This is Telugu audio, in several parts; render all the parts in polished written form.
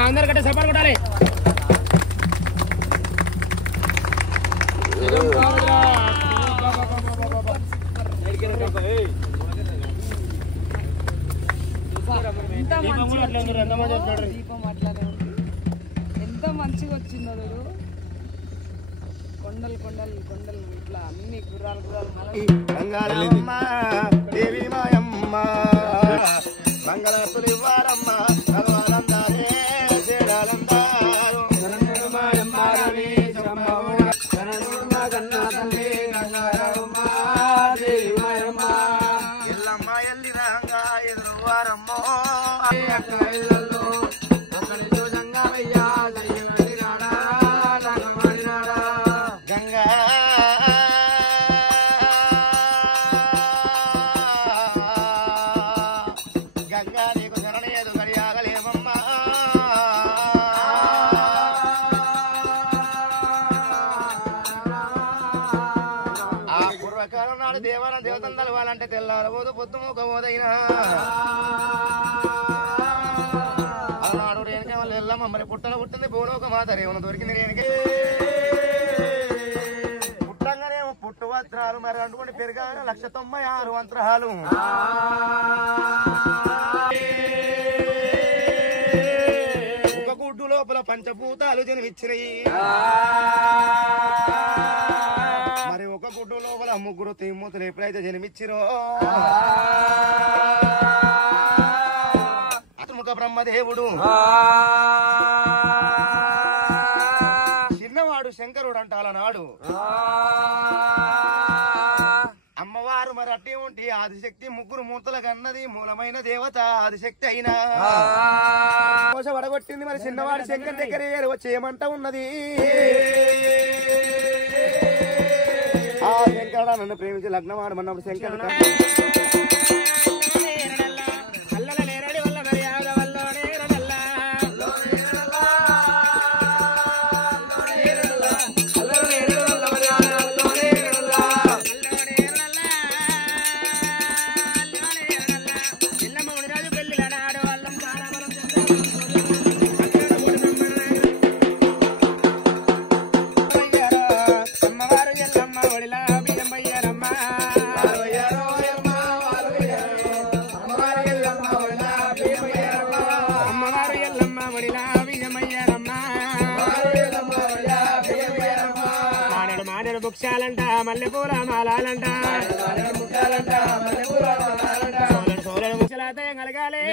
अंदर कटे सपाट कोटाले ఎంత మంచిగా వచ్చిందో చూడు. కొండలు కొండలు కొండలు ఇట్లా అన్ని గుర్రాలు బంగారమ్మ దేవి మాయమ్మ మంగళసులు ఇవ్వారమ్మ కలవాలందారే చేరాలందారు ఎల్లమ్మ ఎల్లిరంగా ఎదురువారమ్మో గంగా గంగా నీకు శరణయ్యదు గడియాగలేమమ్మా ఆ పూర్వకాలం నాడు దేవతను తలవాలంటే తెల్లారబోదు పొద్దు మూకపోదైనా ఆనాడు రేణుక వాళ్ళు ఎల్లమ్మ మరి పుట్టన పుట్టింది భూలోక మాత రేవున దొరికింది రేణుక పుట్టంగానేమో పుట్టు వస్త్రాలు మరి అనుకోండి పెరగానే 196 వంత్రాలు ఒక గుడ్డు లోపల పంచభూతాలు జన్మిచ్చినాయి మరి ఒక గుడ్డు లోపల ముగ్గురు తిమ్మూతులు ఎప్పుడైతే జన్మిచ్చిరో అతముఖ బ్రహ్మదేవుడు చిన్నవాడు శంకరుడు అంటాలనాడు అమ్మవారు మరి అట్టే ఉంటే ఆదిశక్తి ముగ్గురు మూర్తులకు అన్నది మూలమైన దేవత ఆదిశక్తి అయినా వడగొట్టింది మరి చిన్నవాడు శంకర్ దగ్గర వచ్చి ఏమంట ఉన్నది ఆ శంకరుడు నన్ను ప్రేమించి లగ్నం ఆడమన్నప్పుడు శంకరుడు బుక్షాలంట మల్లెపూల మాలాలంట సోలడు ముచ్చలాత కలగాలి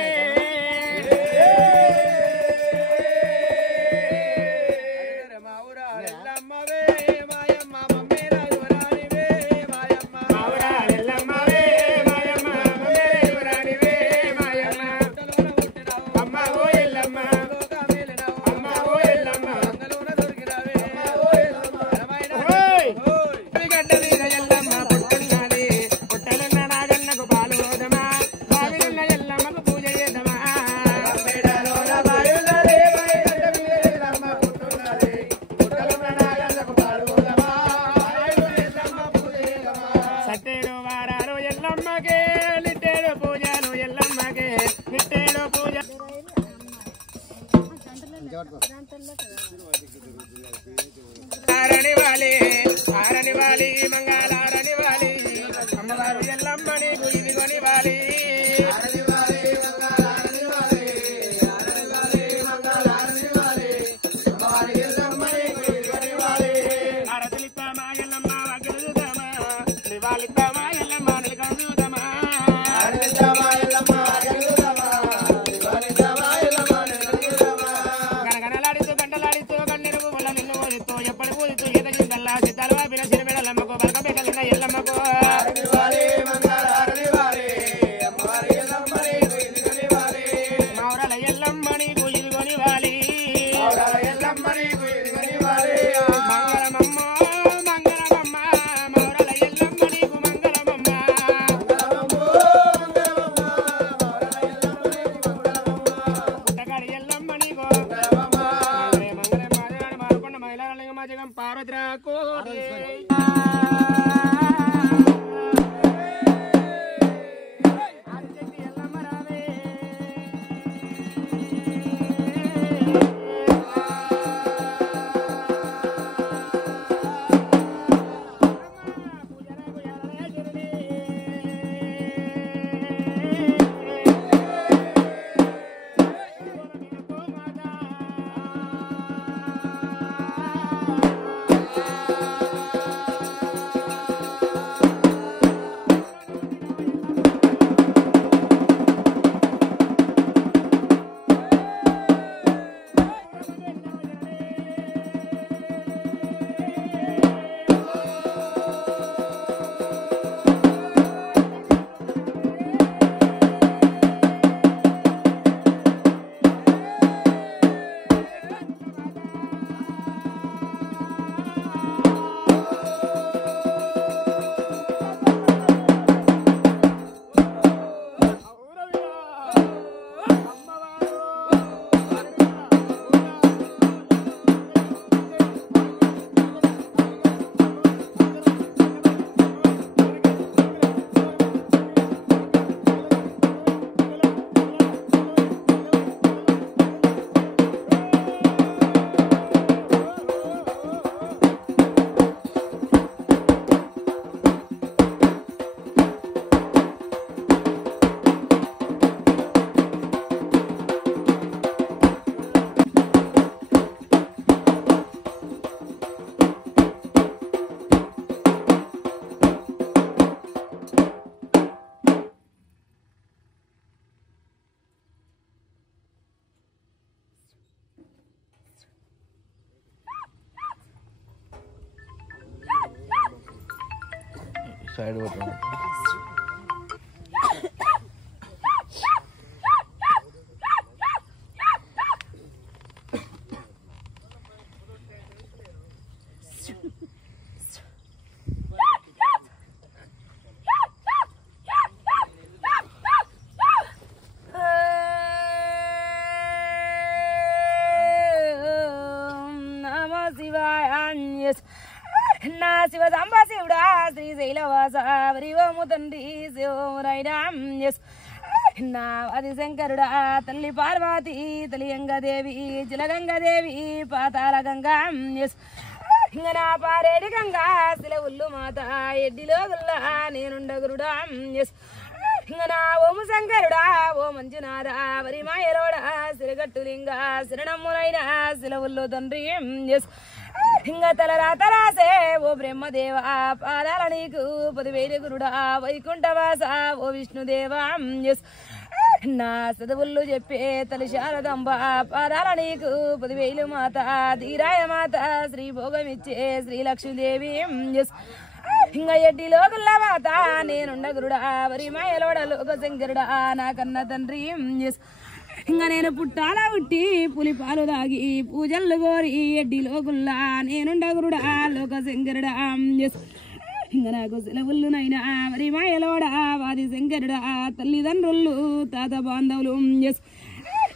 అమ్మ ఆరని వాలి ఆరని వాలి మంగళారని వాలి అమ్మవారు ఎల్లమ్మని గుడిని వాలి ఆరతిలిస్తామా ఎల్లమ్మ వగలుదామా నివాళిస్తామా ఎల్లమ్మ నిలకందుదామా గనగనలాడితూ గంటలాడితూ కన్నెరుగు వల్ల నిన్ను ఓదిస్తూ ఎప్పటి పూజిస్తూ ఈత చింతల్లా సిద్ధాలు వాపిన సిరిమెడలమ్మకు బలక పెట్టలున్న ఎల్లమ్మకు మౌరల ఎల్లమ్మని గుయిదుకొని వాలి మంగళమమ్మ మంగళమమ్మ మౌరల ఎల్లమ్మని మంగళమమ్మ పుట్టగాడి ఎల్లమ్మని మంగళే మంగళే మాదేవాడి మారుకొండ మహిళాలింగ జగం పార్వతిరా కోటి ఆదిశక్తి ఎల్లమ్మ రావే సైడ్ పోతాం నా శివ సాంబ శివుడా శ్రీశైలవాస హరి ఓము తండ్రి శివరాయిరామ్ నా అది శంకరుడా తల్లి పార్వతి తల్లి గంగాదేవి జలగంగాదేవి పాతాల గంగా ఇంక నా పారేడి గంగా శిల ఉల్లు మాత ఎడ్డిలో గుల్లా నేనుండగురుడా ఇంక నా ఓము శంకరుడా ఓ మంజునాథ వరి మాయలోడా సిరగట్టులింగా శరణమ్మునైనా శిల ఉల్లు తండ్రి ఇంగ తలరాతరాసే ఓ బ్రహ్మదేవ పాదాల నీకు 10,000 గురుడా వైకుంఠవాస ఓ విష్ణుదేవా నా చదువులు చెప్పే తల్లి శారదంబ పాదాల నీకు 10,000 మాత ధీరాయ మాత శ్రీ భోగమిచ్చే శ్రీ లక్ష్మీదేవి ఇంగ ఎడ్డిలో గుల్ల మాత నేనుండ గురుడా వరి మాయలోడ లోక శంకరుడా నా కన్న తండ్రి ఇంక నేను పుట్టాల పుట్టి పులి పాలు దాగి పూజలు కోరి ఎడ్డిలో గుల్లా నేనుండ గురుడా లోక శంకరుడా ఇంక నాకు సెలవులునైనా వరి మాయలోడా వాది శంకరుడా తల్లిదండ్రులు తాత బాంధవులు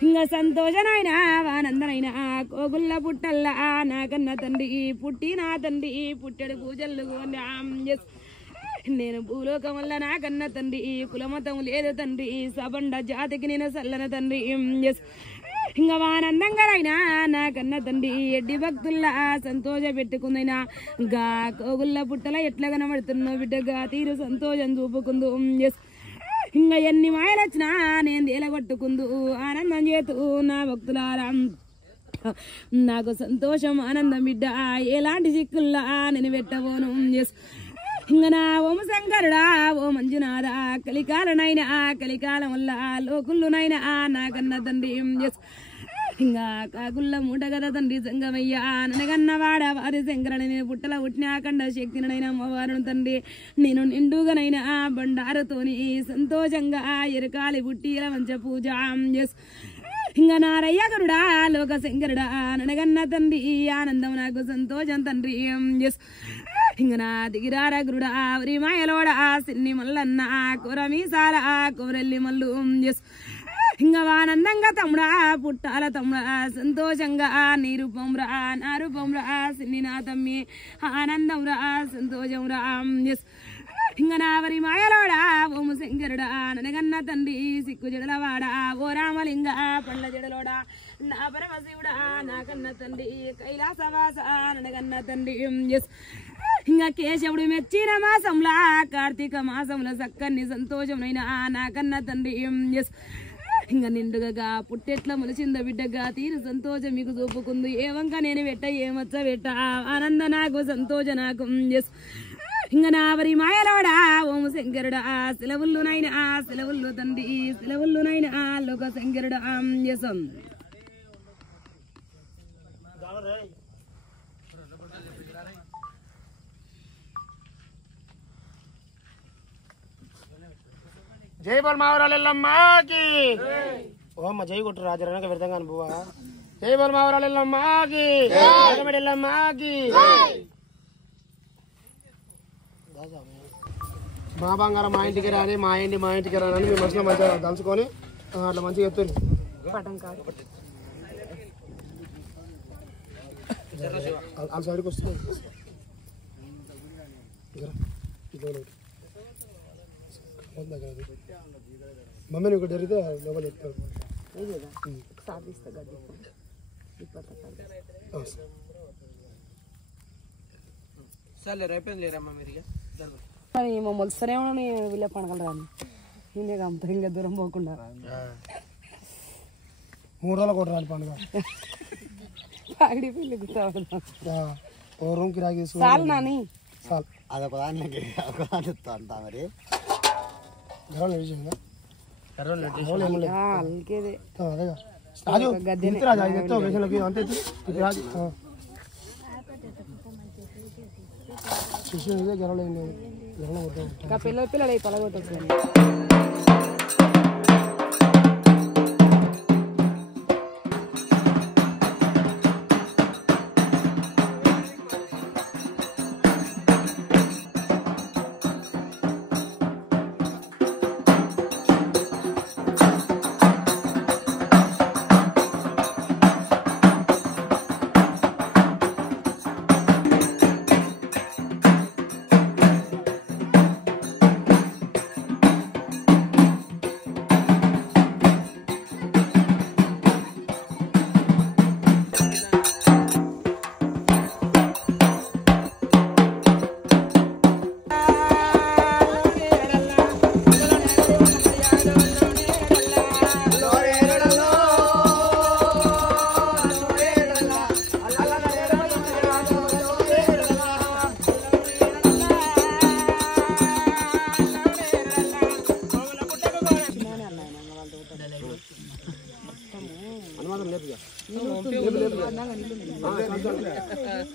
ఇంక సంతోషనైనా ఆనందనైనా కోగుల్ల పుట్టల్లా నా కన్న తండ్రి పుట్టి నా తండ్రి పుట్టెడు పూజలు నేను భూలోకం వల్ల నా కన్న తండ్రి కులమతం లేదు తండ్రి సబండ జాతికి నేను సల్లన తండ్రి ఇంకా ఆనందంగా అయినా నా కన్న తండ్రి ఎడ్డి భక్తుల్లా సంతోష పెట్టుకుందైనా గా కోగుళ్ళ పుట్టల ఎట్లా కనబడుతున్నావు బిడ్డగా తీరు సంతోషం చూపుకుందు ఇంకా ఎన్ని మాయలు వచ్చినా నేను తేలగొట్టుకుందు ఆనందం చేతు నా భక్తులారా నాకు సంతోషం ఆనందం బిడ్డ ఎలాంటి చిక్కుల్లా నేను పెట్టబోను ఇంకా నా ఓం శంకరుడా ఓ మంజునాథ కలికాలనైనా కలికాలం వల్ల లోకుల్లునైనా నా కన్న తండ్రి ఇంకా కాకుల్ల మూట కదా తండ్రి సంగమయ్యా ననగన్నవాడ వారి శంకరని నేను పుట్టల పుట్టినాకండ శక్తినైనా అమ్మవారును తండ్రి నేను నిండుగానైనా బండారుతోని సంతోషంగా ఎరకాలి పుట్టిల మంచ పూజ ఇంకా నారయ్య గరుడా లోక శంకరుడా ననగన్న తండ్రి ఆనందం నాకు సంతోషం తండ్రి ఇంక నా దిగిరారా గురుడా వరి మాయలోడా సిన్ని మల్లన్న కూరమీసాల కూరెల్లి మల్లు ఇంకా ఆనందంగా తమ్ముడా పుట్టాల తమ్ముడా సంతోషంగా నీ రూపం రా నా రూపం రా సిన్ని నా తమ్మి ఆనందం రా సంతోషం రా ఇంకా నా వరి మాయలోడా ఓము శంకరుడా ననగన్న తండ్రి సిక్కు జడలవాడా ఓ రామలింగ పండ్ల జడలోడా నా పరమశివుడా నా కన్న తండ్రి కైలాసవాస ననగన్న తండ్రి ఇంకా కేశవుడు మెచ్చిన మాసంలా కార్తీక మాసంలో చక్కని సంతోషమైనా నా కన్న తండ్రి ఇంకా నిండుగా పుట్టెట్ల ములిసింద బిడ్డగా తీరు సంతోషం మీకు చూపుకుంది ఏవంక నేను పెట్ట ఏమచ్చ పెట్ట ఆనంద నాకు సంతోష నాకు ఇంకా నా వరి మాయలోడా ఓం శంకరుడా సెలవుల్లునైనా సెలవుల్లు తండ్రి సెలవుల్లునైనా లోక శంకరుడా యసం జై బోల్ మావరాలెల్లమ్మకి ఓమ్మ జై కొట్టు రాజరనక విధంగా అనుభవ జై బోల్ మావరాలెల్లమ్మకి ఎల్లమ్మకి మా బంగారం మా ఇంటికి రాని మా ఇంటికి రాని మీ మనసులో మంచిగా దంచుకొని అట్లా మంచిగా చెప్తారు వాళ్ళ సైడ్కి వస్తుంది మమ్మీ నీకు జరిగితే లోపల చెప్తాడు సర్లే రేపేది లేరమ్మా మీరు మొలుస్తూనే వీళ్ళ పండుగలు రాని నేనే కమ్ముతా ఇంకా దూరం పోకుండా 3 రోజులు కూడా రాని పండుగ పాగిడి పిల్లి ఓ రూమ్కి రాగి చాలు నాని చాలు అదొక దానికి అంతా మరి గర్వం లేచిందా అల్కేదే అదేగా రాజు రాజు అది ఎత్తావు వేసలోకి అంతే రాజు శిశువు ఇదే గర్వం లేదు గర్వం కొట్టావు పిల్లలు పలగొట్టచ్చు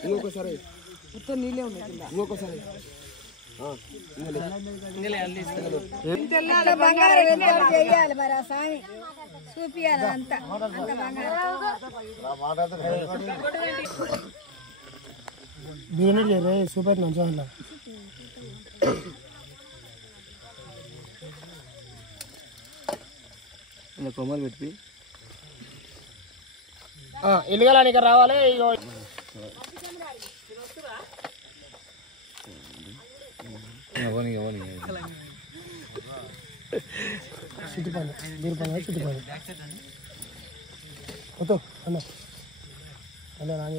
ఇంకొకసారి నీళ్ళే ఉన్నాయి ఇంకొకసారి బిర్యానీ రే సూపర్ మంచిగా కొమ్మలు పెట్టి ఎలుగలానికి రావాలి చుట్టుపక్కల చుట్టుపక్కల వద్దు అన్న అన్న రాని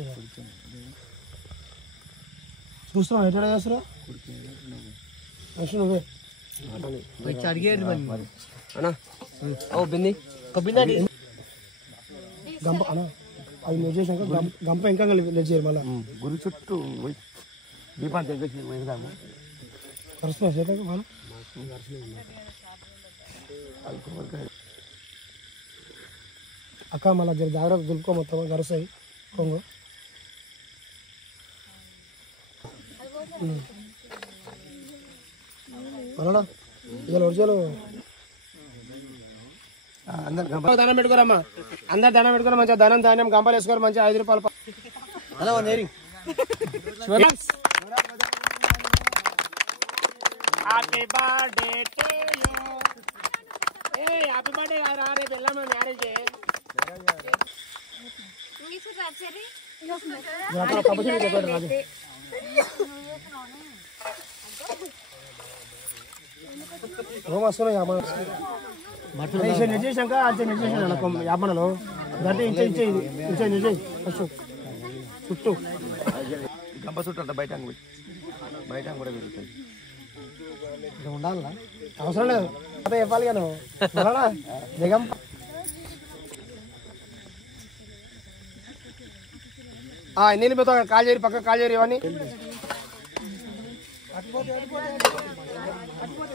చూస్తున్నావు ఎట్లా చేస్తున్నా నువ్వే గంప అన్న అది నువ్వు చేసాక గంప ఇంకా లేదు చేయాలి మళ్ళీ గురి చుట్టూ దీపాన్ని తెగేసి వెళ్దాము కరుస్తున్నా చేత మనం అక్క మళ్ళీ జర జాగ్రత్త దులుపుకో మొత్తం గరుస్తాయి కొంగు మళ్ళా ఇవాళ ఒరిజినల్ అందరు దండం పెట్టుకోరమ్మా అందరు దండం పెట్టుకోరు మంచిగా ధనం ధాన్యం గంపలు వేసుకోరు మంచిగా 5 రూపాయలు అలా Neri happy birthday to you A happy birthday రా రే బెల్లమ్మ మ్యారేజ్ చేసాక యాపనలో గట్టి ఇచ్చే ఫస్ట్ చుట్టూ గంప చుట్టూ అంట బయట బయట కూడా పెరుగుతుంది ఉండాలా అవసరం లేదు అదే చెప్పాలి కదా జగం నీళ్ళు పోతా కాల్ చేయరు పక్క కాల్ చేయరు ఇవన్నీ